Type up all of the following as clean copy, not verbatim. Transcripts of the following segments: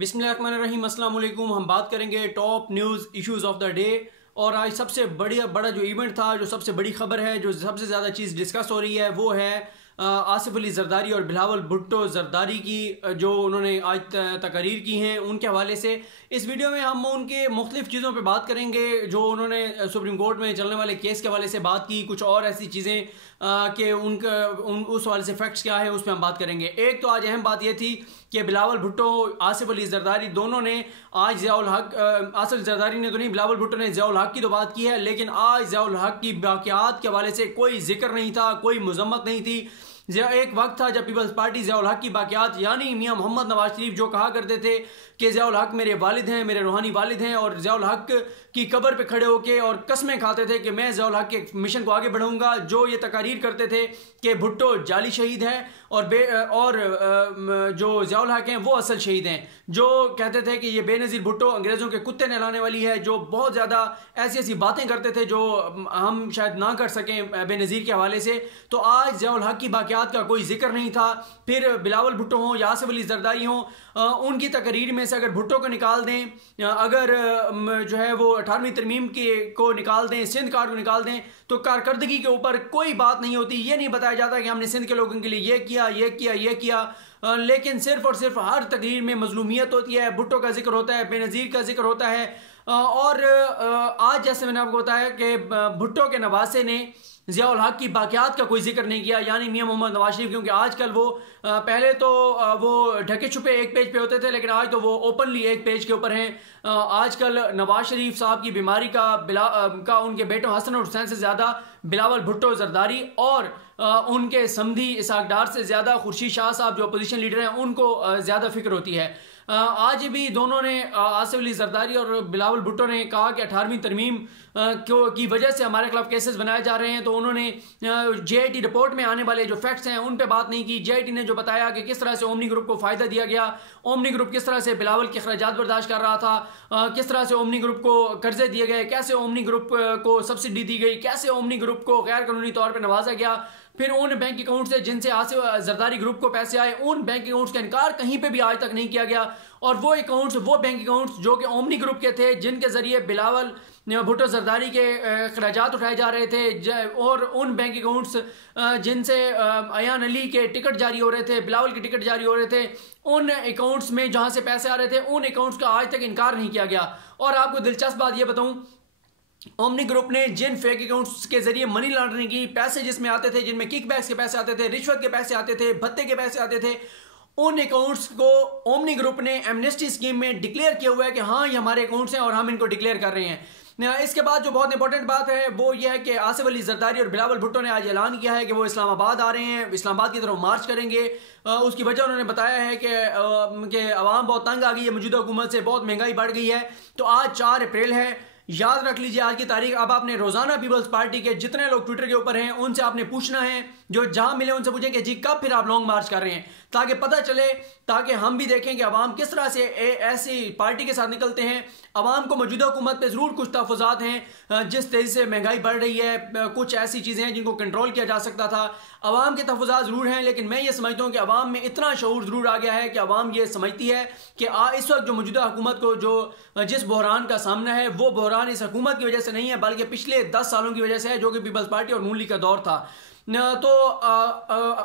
बिस्मिल्लाहिर्रहमानिर्रहीम, अस्सलाम वालेकुम। हम बात करेंगे top news issues of the day. और आज सबसे बड़ा जो इवेंट था, जो सबसे बड़ी खबर है, जो सबसे ज़्यादा चीज़ डिस्कस हो रही है, वो है आसिफ अली जरदारी और बिलावल भुट्टो जरदारी की जो उन्होंने आज तकरीर की हैं, उनके हवाले से इस वीडियो में हम उनके मुख्तलिफ चीज़ों पे बात करेंगे। जो उन्होंने सुप्रीम कोर्ट में चलने वाले केस के हवाले से बात की, कुछ और ऐसी चीज़ें कि उस हवाले से फैक्ट्स क्या है, उस पर हम बात करेंगे। एक तो आज अहम बात यह थी कि बिलावल भुट्टो, आसिफ अली जरदारी दोनों ने आज ज़ियाउल हक, आसिफ जरदारी ने तो नहीं, बिलावल भुट्टो ने ज़ियाउल हक की तो बात की है, लेकिन आज ज़ियाउल हक की वाक़यात के हवाले से कोई जिक्र नहीं था, कोई मजम्मत नहीं थी। एक वक्त था जब पीपल्स पार्टी ज़ियाउल हक की बाक़ियात, यानी मियां मोहम्मद नवाज शरीफ जो कहा करते थे कि ज़ियाउल हक मेरे वालिद हैं, मेरे रूहानी वालिद हैं, और ज़ियाउल हक की कब्र पे खड़े होके और कस्में खाते थे कि मैं ज़ियाउल हक के मिशन को आगे बढ़ाऊंगा। जो ये तकारीर करते थे कि भुट्टो जाली शहीद है और जो ज़ियाउल हक हैं वो असल शहीद हैं। जो कहते थे कि ये बेनज़ीर भुट्टो अंग्रेज़ों के कुत्ते नहलाने वाली है, जो बहुत ज़्यादा ऐसी ऐसी बातें करते थे जो हम शायद ना कर सकें बेनज़ीर के हवाले से। तो आज ज़ियाउल हक की बाक़ियात का कोई जिक्र नहीं था। फिर बिलावल भुट्टो हों या आसिफ अली जरदारी हों, उनकी तकरीर में से अगर भुट्टो को निकाल दें, अगर जो है वो 18वीं तरमीम को निकाल दें, सिंध कार्ड को निकाल दें, तो कारकर्दगी के ऊपर कोई बात नहीं होती। ये नहीं बताया जाता कि हमने सिंध के लोगों के लिए ये किया, ये किया, ये किया, लेकिन सिर्फ और सिर्फ हर तकरीर में मजलूमियत होती है, भुट्टो का जिक्र होता है, बेनज़ीर का जिक्र होता है। और आज जैसे मैंने आपको बताया कि भुट्टो के नवासे ने ज़ियाउल हक की बाक़ियात का कोई जिक्र नहीं किया, यानी मियां मोहम्मद नवाज शरीफ, क्योंकि आजकल वो पहले तो वो ढके छुपे एक पेज पे होते थे, लेकिन आज तो वो ओपनली एक पेज के ऊपर हैं। आजकल नवाज शरीफ साहब की बीमारी का उनके बेटों हसन और हुसैन से ज़्यादा बिलावल भुट्टो जरदारी और उनके समधी इसहाक डार से ज़्यादा खुर्शीद शाह साहब जो अपोजिशन लीडर हैं उनको ज़्यादा फिक्र होती है। आज भी दोनों ने, आसिफ अली जरदारी और बिलावल भुट्टो ने कहा कि 18वीं तरमीम की वजह से हमारे खिलाफ केसेस बनाए जा रहे हैं। तो उन्होंने JIT रिपोर्ट में आने वाले जो फैक्ट्स हैं उन पे बात नहीं की। JIT ने जो बताया कि किस तरह से ओमनी ग्रुप को फ़ायदा दिया गया, ओमनी ग्रुप किस तरह से बिलावल के खर्चात बर्दाश्त कर रहा था, किस तरह से ओमनी ग्रुप को कर्जे दिए गए, कैसे ओमनी ग्रुप को सब्सिडी दी गई, कैसे ओमनी ग्रुप को गैर कानूनी तौर पर नवाजा गया। फिर उन बैंक अकाउंट से जिनसे आसिफ जरदारी ग्रुप को पैसे आए, उन बैंक अकाउंट्स का इनकार कहीं पे भी आज तक नहीं किया गया। और वो बैंक अकाउंट्स जो कि ओमनी ग्रुप के थे, जिनके जरिए बिलावल भुट्टो जरदारी के खर्चात उठाए जा रहे थे, और उन बैंक अकाउंट्स जिनसे अयान अली के टिकट जारी हो रहे थे, बिलावल के टिकट जारी हो रहे थे, उन अकाउंट्स में जहां से पैसे आ रहे थे, उन अकाउंट्स का आज तक इनकार नहीं किया गया। और आपको दिलचस्प बात यह बताऊं, ओमनी ग्रुप ने जिन फेक अकाउंट्स के जरिए मनी लॉन्ड्रिंग की, पैसे जिसमें आते थे, जिनमें किकबैक्स के पैसे आते थे, रिश्वत के पैसे आते थे, भत्ते के पैसे आते थे, उन अकाउंट्स को ओमनी ग्रुप ने एमनेस्टी स्कीम में डिक्लेयर किया हुआ है कि हाँ ये हमारे अकाउंट्स हैं और हम इनको डिक्लेयर कर रहे हैं। इसके बाद जो बहुत इंपॉर्टेंट बात है वो ये है कि आसिफ अली जरदारी और बिलावल भुट्टो ने आज ऐलान किया है कि वो इस्लामाबाद आ रहे हैं, इस्लामाबाद की तरफ मार्च करेंगे। उसकी वजह उन्होंने बताया है कि अवाम बहुत तंग आ गई है, मौजूदा हुकूमत से बहुत महंगाई बढ़ गई है। तो आज 4 अप्रैल है, याद रख लीजिए आज की तारीख। अब आपने रोजाना पीपल्स पार्टी के जितने लोग ट्विटर के ऊपर हैं उनसे आपने पूछना है, जो जहां मिले उनसे पूछें कि जी कब फिर आप लॉन्ग मार्च कर रहे हैं, ताकि पता चले, ताकि हम भी देखें कि अवाम किस तरह से ऐसी पार्टी के साथ निकलते हैं। अवाम को मौजूदा हुकूमत पे जरूर कुछ तहफ़्फ़ुज़ात हैं, जिस तेजी से महंगाई बढ़ रही है, कुछ ऐसी चीज़ें हैं जिनको कंट्रोल किया जा सकता था। अवाम के तहफ़्फ़ुज़ात ज़रूर हैं, लेकिन मैं ये समझता हूँ कि अवाम में इतना शऊर ज़रूर आ गया है कि अवाम ये समझती है कि इस वक्त जो मौजूदा हुकूमत को जिस बहरान का सामना है, वो बहरान इस हुकूमत की वजह से नहीं है, बल्कि पिछले 10 सालों की वजह से है, जो कि पीपल्स पार्टी और नून लीग का दौर था। तो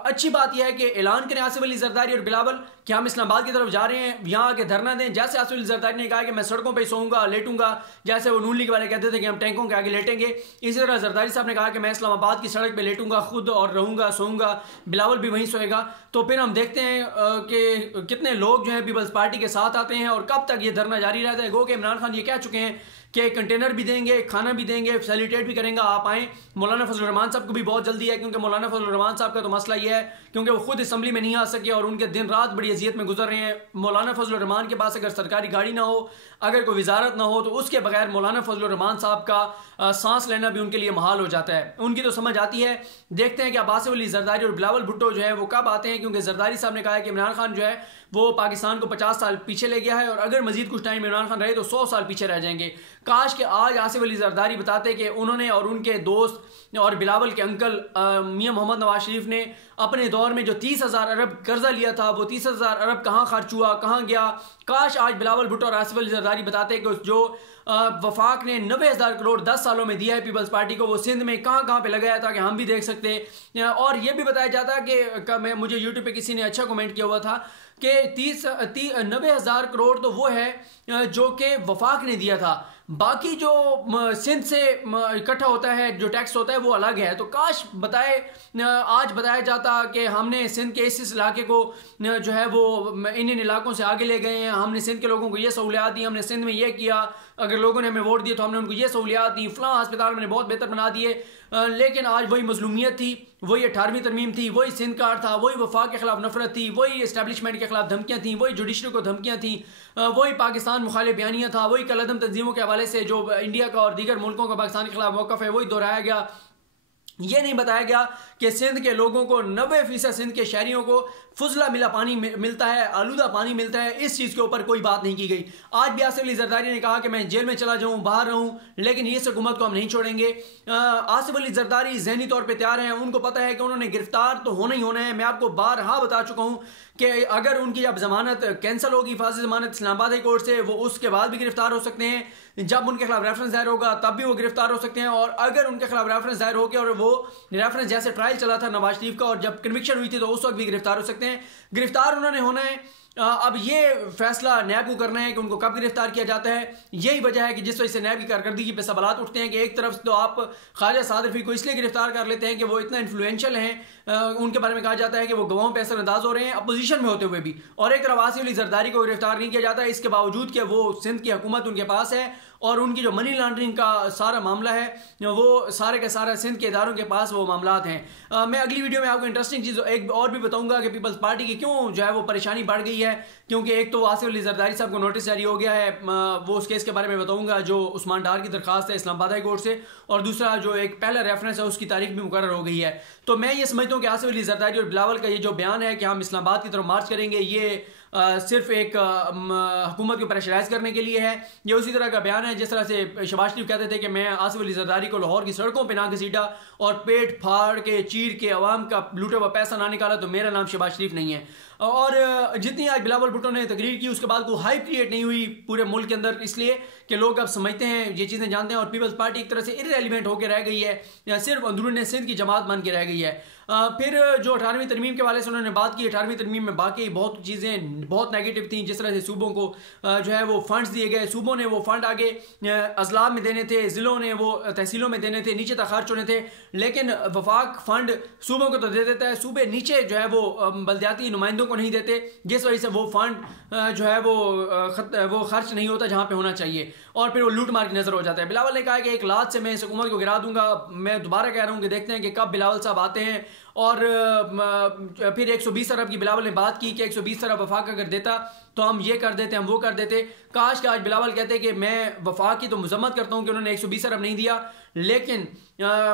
अच्छी बात यह है कि ऐलान करें आसिफ अली जरदारी और बिलावल कि हम इस्लामाबाद की तरफ जा रहे हैं, यहाँ आके धरना दें। जैसे आसिफ अली जरदारी ने कहा कि मैं सड़कों पे सोऊंगा, लेटूंगा, जैसे वो नून लीग वाले कहते थे कि हम टैंकों के आगे लेटेंगे, इसी तरह जरदारी साहब ने कहा कि मैं इस्लामाबाद की सड़क पे लेटूंगा खुद और रहूंगा, सोऊंगा, बिलावल भी वहीं सोएगा। तो फिर हम देखते हैं कि कितने लोग जो है पीपल्स पार्टी के साथ आते हैं और कब तक ये धरना जारी रहता है। गो के इमरान खान ये कह चुके हैं कि कंटेनर भी देंगे, खाना भी देंगे, फैसिलिटेट भी करेंगे, आप आएँ। मौलाना फजल रहमान साहब को भी बहुत जल्दी है, क्योंकि मौलाना फजल रहमान साहब का तो मसला ये है क्योंकि वो खुद असम्बली में नहीं आ सके और उनके दिन रात बड़ी अजियत में गुजर रहे हैं। मौलाना फजल रहमान के पास अगर सरकारी गाड़ी ना हो, अगर कोई वजारत ना हो, तो उसके बगैर मौलाना फजल रहमान साहब का सांस लेना भी उनके लिए महाल हो जाता है। उनकी तो समझ आती है। देखते हैं कि अब आसिफ अली जरदारी और बिलावल भुट्टो जो है वो कब आते हैं, क्योंकि जरदारी साहब ने कहा है कि इमरान खान जो है वो पाकिस्तान को 50 साल पीछे ले गया है, और अगर मजीद कुछ टाइम इमरान खान रहे तो 100 साल पीछे रह जाएंगे। काश कि आज आसिफ अली जरदारी बताते कि उन्होंने और उनके दोस्त और बिलावल के अंकल मियां मोहम्मद नवाज शरीफ ने अपने दौर में जो 30,000 अरब कर्जा लिया था, वो 30,000 अरब कहाँ खर्च हुआ, कहाँ गया। काश आज बिलावल भुट्टो और आसिफ अली जरदारी बताते कि जो वफाक ने 90,000 करोड़ 10 सालों में दिया है पीपल्स पार्टी को, वो सिंध में कहाँ कहाँ पे लगाया था कि हम भी देख सकते हैं। और ये भी बताया जाता कि मुझे यूट्यूब पे किसी ने अच्छा कमेंट किया हुआ था कि 90,000 करोड़ तो वो है जो कि वफाक ने दिया था, बाकी जो सिंध से इकट्ठा होता है, जो टैक्स होता है, वो अलग है। तो काश आज बताया जाता कि हमने सिंध के इस इलाके को जो है वो इन इलाकों से आगे ले गए हैं, हमने सिंध के लोगों को ये सहूलियात दी, हमने सिंध में ये किया, अगर लोगों ने हमें वोट दिए तो हमने उनको ये सहूलियात दी, फलां अस्पताल मैंने बहुत बेहतर बना दिए। लेकिन आज वही मजलूमियत थी, वही 18वीं तरमीम थी, वही सिंध कार्ड था, वही वफाक के खिलाफ नफरत थी, वही इस्टेब्लिशमेंट के खिलाफ धमकियां थी, वही जुडिशरी को धमकियां थी, वही पाकिस्तान मुखालिफ बयानियां था, वही कलअदम तंजीमों के हवाले से जो इंडिया का और दीगर मुल्कों का पाकिस्तान के खिलाफ मौक़िफ़ है, वही दोहराया गया। ये नहीं बताया गया कि सिंध के लोगों को 90% सिंध के शहरियों को फुजला मिला पानी मिलता है, आलूदा पानी मिलता है। इस चीज़ के ऊपर कोई बात नहीं की गई। आज भी आसिफ अली जरदारी ने कहा कि मैं जेल में चला जाऊं, बाहर रहूं, लेकिन इस हुकूमत को हम नहीं छोड़ेंगे। आसिफ अली जरदारी ज़हनी तौर पे तैयार हैं, उनको पता है कि उन्होंने गिरफ्तार तो होना ही होना है। मैं आपको बारहा बता चुका हूं कि अगर उनकी जब जमानत कैंसिल होगी, फांसी जमानत इस्लामाबाद हाई कोर्ट से, वो उसके बाद भी गिरफ्तार हो सकते हैं। जब उनके खिलाफ रेफरेंस दायर होगा तब भी वो गिरफ्तार हो सकते हैं। और अगर उनके खिलाफ रेफरेंस दायर हो गया और वो रेफरेंस जैसे ट्रायल चला था नवाज शरीफ का और जब कन्विक्शन हुई थी, तो उस वक्त भी गिरफ्तार हो सकते हैं। गिरफ्तार उन्होंने होना है। अब ये फैसला नैब को करना है कि उनको कब गिरफ्तार किया जाता है। यही वजह है कि जिस वजह से नैब की कारकर्दगी पे सवालात उठते हैं कि एक तरफ तो आप ख्वाजा सादिर रफीक को इसलिए गिरफ्तार कर लेते हैं कि वो इतना इन्फ्लुएंशियल हैं, उनके बारे में कहा जाता है कि वो गवाहों पे असरअंदाज हो रहे हैं अपोजिशन में होते हुए भी, और एक तरफ आसिफ अली जरदारी को गिरफ्तार नहीं किया जाता, इसके बावजूद कि वो सिंध की हुकूमत उनके पास है और उनकी जो मनी लॉन्ड्रिंग का सारा मामला है वो सारे के सारा सिंध के इदारों के पास वो मामलात हैं। मैं अगली वीडियो में आपको इंटरेस्टिंग चीज़ एक और भी बताऊंगा कि पीपल्स पार्टी की क्यों जो है वो परेशानी बढ़ गई है, क्योंकि एक तो आसिफ अली जरदारी साहब को नोटिस जारी हो गया है, वो उस केस के बारे में बताऊंगा जो उस्मान डार की दरखास्त है इस्लामाबाद हाई कोर्ट से, और दूसरा जो एक पहला रेफरेंस है उसकी तारीख भी मुकर्रर हो गई है। तो मैं ये समझता हूँ कि आसिफ अली जरदारी और बिलावल का ये जो बयान है कि हम इस्लामाबाद की तरफ मार्च करेंगे, ये सिर्फ एक हुकूमत को प्रेशराइज करने के लिए है। ये उसी तरह का बयान है जिस तरह से शहबाज शरीफ कहते थे कि मैं आसिफ अली जरदारी को लाहौर की सड़कों पे ना घसीटा और पेट फाड़ के चीर के अवाम का लूटा हुआ पैसा ना निकाला तो मेरा नाम शहबाज शरीफ नहीं है। और जितनी आज बिलावल भुट्टो ने तकरीर की उसके बाद कोई हाइप क्रिएट नहीं हुई पूरे मुल्क के अंदर, इसलिए कि लोग अब समझते हैं, ये चीज़ें जानते हैं, और पीपल्स पार्टी एक तरह से इररेलेवेंट होकर रह गई है, या सिर्फ अंदरून सिंध की जमात बन के रह गई है। फिर जो 18वीं तरमीम के वाले से उन्होंने बात की, 18वीं तरमीम में बाकी बहुत चीज़ें बहुत नेगेटिव थी, जिस तरह से सूबों को जो है वो फंड्स दिए गए, सूबों ने वो फंड आगे अजलाब में देने थे, ज़िलों ने वो तहसीलों में देने थे, नीचे तक खर्च होने थे, लेकिन वफाक फंड सूबों को तो दे देता है, सूबे नीचे जो है वो बल्दियाती नुमाइंदों को नहीं देते, जिस वजह से वो फंड जो है वो खर्च नहीं होता जहाँ पे होना चाहिए, और फिर वो लूट मार की नजर हो जाता है। बिलावल ने कहा कि एक लात से मैं इस हुकूमत को गिरा दूंगा। मैं दोबारा कह रहा हूँ कि देखते हैं कि कब बिलावल साहब आते हैं। और फिर 120 अरब की बिलावल ने बात की कि 120 अरब वफाक अगर देता तो हम ये कर देते, हम वो कर देते। काश कि आज बिलावल कहते कि मैं वफाक की तो मजम्मत करता हूँ कि उन्होंने 120 अरब नहीं दिया, लेकिन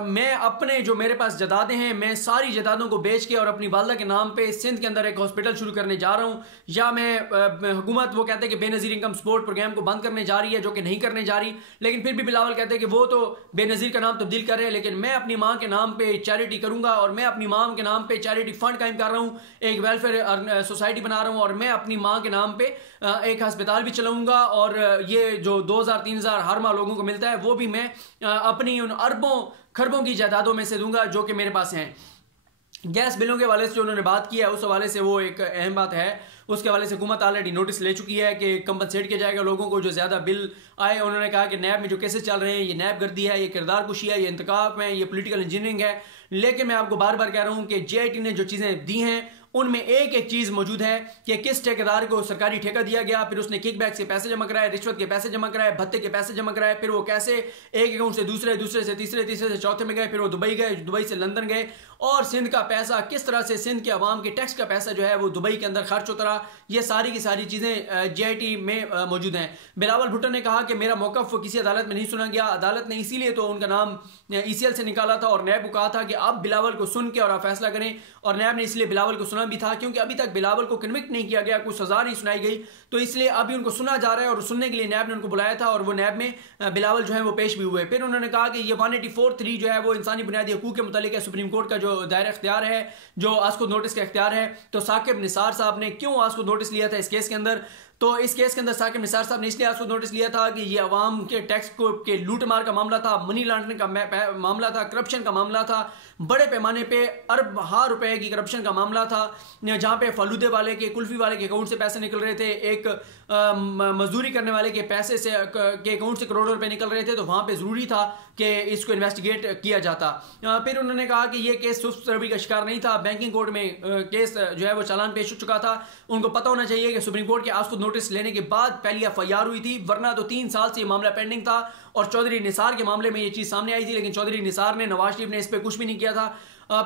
मैं अपने जो मेरे पास जदादें हैं, मैं सारी जदादों को बेच के और अपनी वालदा के नाम पे सिंध के अंदर एक हॉस्पिटल शुरू करने जा रहा हूँ, या मैं हुकूमत वो कहते हैं कि बेनज़ीर इनकम सपोर्ट प्रोग्राम को बंद करने जा रही है, जो कि नहीं करने जा रही, लेकिन फिर भी बिलावल कहते हैं कि वो तो बेनज़ीर का नाम तब्दील कर रहे हैं, लेकिन मैं अपनी माँ के नाम पे चैरिटी करूँगा, और मैं अपनी माँ के नाम पे चैरिटी फंड कायम कर रहा हूँ, एक वेलफेयर सोसाइटी बना रहा हूँ, और मैं अपनी माँ के नाम पे एक अस्पताल भी चलाऊँगा, और ये जो 2000-3000 हर माह लोगों को मिलता है वो भी मैं अपनी उन अरबों खरबों की जायदादों में से दूंगा जो कि मेरे पास हैं। गैस बिलों के हवाले से जो उन्होंने बात की है उस हवाले से वो एक अहम बात है, उसके हवाले से हुकूमत ऑलरेडी नोटिस ले चुकी है कि कंपनसेट किया जाएगा लोगों को जो ज़्यादा बिल आए। उन्होंने कहा कि नैब में जो केसेस चल रहे हैं ये नैब गर्दी है, ये किरदार कुशी है, ये इंतकाब है, ये पॉलिटिकल इंजीनियरिंग है। लेकिन मैं आपको बार बार कह रहा हूँ कि JIT ने जो चीज़ें दी हैं उनमें एक एक चीज़ मौजूद है कि किस ठेकेदार को सरकारी ठेका दिया गया, फिर उसने किकबैक से पैसे जमा कराए, रिश्वत के पैसे जमा कराए, भत्ते के पैसे जमा कराए, फिर वो कैसे एक अकाउंट से दूसरे, दूसरे से तीसरे, तीसरे से चौथे में गए, फिर वो दुबई गए, दुबई से लंदन गए, और सिंध का पैसा किस तरह से सिंध के अवाम के टैक्स का पैसा जो है वो दुबई के अंदर खर्च होता रहा। ये सारी की सारी चीज़ें JIT में मौजूद हैं। बिलावल भुट्टो ने कहा कि मेरा मौक़िफ़ किसी अदालत में नहीं सुना गया, अदालत ने इसीलिए तो उनका नाम ECL से निकाला था और नैब को कहा था कि आप बिलावल को सुन के और आप फैसला करें, और नैब ने इसलिए बिलावल को सुना सुना भी था, क्योंकि अभी तक बिलावल को कन्विक्ट नहीं किया गया, कोई सजा नहीं सुनाई गई, तो इसलिए अभी उनको सुना जा रहा है और सुनने के लिए नैब ने उनको बुलाया था और वो नैब में बिलावल जो है वो पेश भी हुए। फिर उन्होंने कहा कि ये 184(3) जो है वो इंसानी बुनियादी हकूक के मुतालिक सुप्रीम कोर्ट का जो दायरा इख्तियार है, जो आस्को नोटिस का इख्तियार है। तो साकिब निसार साहब ने क्यों आस्को नोटिस लिया था इस केस के अंदर? तो इस केस के अंदर साकिब निसार साहब ने इसलिए आपको नोटिस लिया था कि ये अवाम के टैक्स को के लूट मार का मामला था, मनी लॉन्ड्रिंग का मामला था, करप्शन का मामला था, बड़े पैमाने पे अरब रुपए की करप्शन का मामला था, जहां पे फलूदे वाले के, कुल्फी वाले के अकाउंट से पैसे निकल रहे थे, एक मजदूरी करने वाले के पैसे से के अकाउंट से करोड़ों रुपए निकल रहे थे। तो वहां पे जरूरी था कि इसको इन्वेस्टिगेट किया जाता। फिर उन्होंने कहा कि ये केस सुस्त रवि का शिकार नहीं था, बैंकिंग कोर्ट में केस जो है वो चालान पेश हो चुका था। उनको पता होना चाहिए कि सुप्रीम कोर्ट के आस्को नोटिस लेने के बाद पहली FIR हुई थी, वरना तो 3 साल से ये मामला पेंडिंग था और चौधरी निसार के मामले में ये चीज सामने आई थी, लेकिन चौधरी निसार ने, नवाज शरीफ ने इस पर कुछ भी नहीं किया था।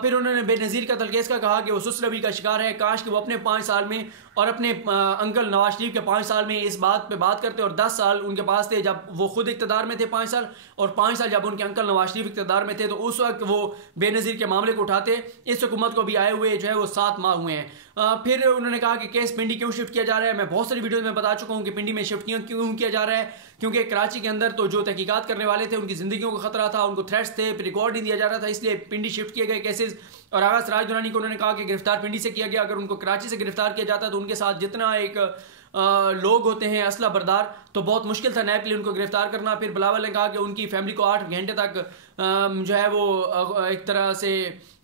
फिर उन्होंने बेनज़ीर कत्ल केस का कहा कि वो सुस्त रवि का शिकार है, काश कि वो अपने 5 साल में और अपने अंकल नवाज शरीफ के 5 साल में इस बात पे बात करते, और 10 साल उनके पास थे जब वो खुद इक़्तिदार में थे 5 साल, और 5 साल जब उनके अंकल नवाज शरीफ इक़्तिदार में थे, तो उस वक्त वो बेनज़ीर के मामले को उठाते। इस हुकूमत को भी आए हुए जो है वो 7 माह हुए हैं। फिर उन्होंने कहा कि केस पिंडी क्यों शिफ्ट किया जा रहा है। मैं बहुत सारी वीडियो में बता चुका हूँ कि पिंडी में शिफ्ट क्यों किया जा रहा है, क्योंकि कराची के अंदर तो जो तहकीकात करने वाले थे उनकी जिंदगियों को खतरा था, उनको थ्रेट्स थे, रिकॉर्ड नहीं दिया जा रहा था, इसलिए पिंडी शिफ्ट किए गए केसेस। और आगा सराज दुरानी को उन्होंने कहा कि गिरफ्तार पिंडी से किया गया, अगर उनको कराची से गिरफ्तार किया जाता तो उनके साथ जितना एक लोग होते हैं असला बरदार, तो बहुत मुश्किल था नैब के लिए उनको गिरफ्तार करना। फिर बिलावल ने कहा कि उनकी फैमिली को 8 घंटे तक जो है वो एक तरह से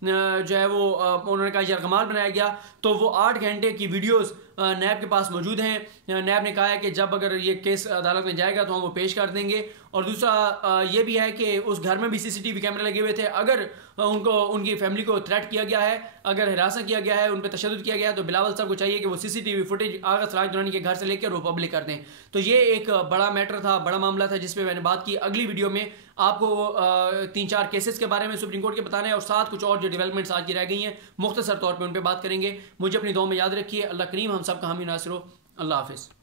जो है वो उन्होंने कहा यरगमाल बनाया गया। तो वो 8 घंटे की वीडियोस नैब के पास मौजूद हैं। नैब ने कहा है कि जब अगर ये केस अदालत में जाएगा तो हम वो पेश कर देंगे। और दूसरा ये भी है कि उस घर में भी CCTV कैमरे लगे हुए थे। अगर उनकी फैमिली को थ्रेट किया गया है, अगर हिरासत किया गया है, उन पर तशद्दुद किया गया है, तो बिलावल साहब को चाहिए कि वो CCTV फुटेज आगा सराज दुरानी के घर से लेकर वो पब्लिक कर दें। तो ये एक बड़ा मैटर था, बड़ा मामला था जिस पे मैंने बात की। अगली वीडियो में आपको 3-4 केसेस के बारे में सुप्रीम कोर्ट के बताना है और साथ कुछ और जो डेवलपमेंट्स आज की रह गई हैं मुख्तसर तौर पे उन पे बात करेंगे। मुझे अपनी दुआ में याद रखिए। अल्लाह करीम हम सब का हामी नासिर हो। अल्लाह हाफिज़।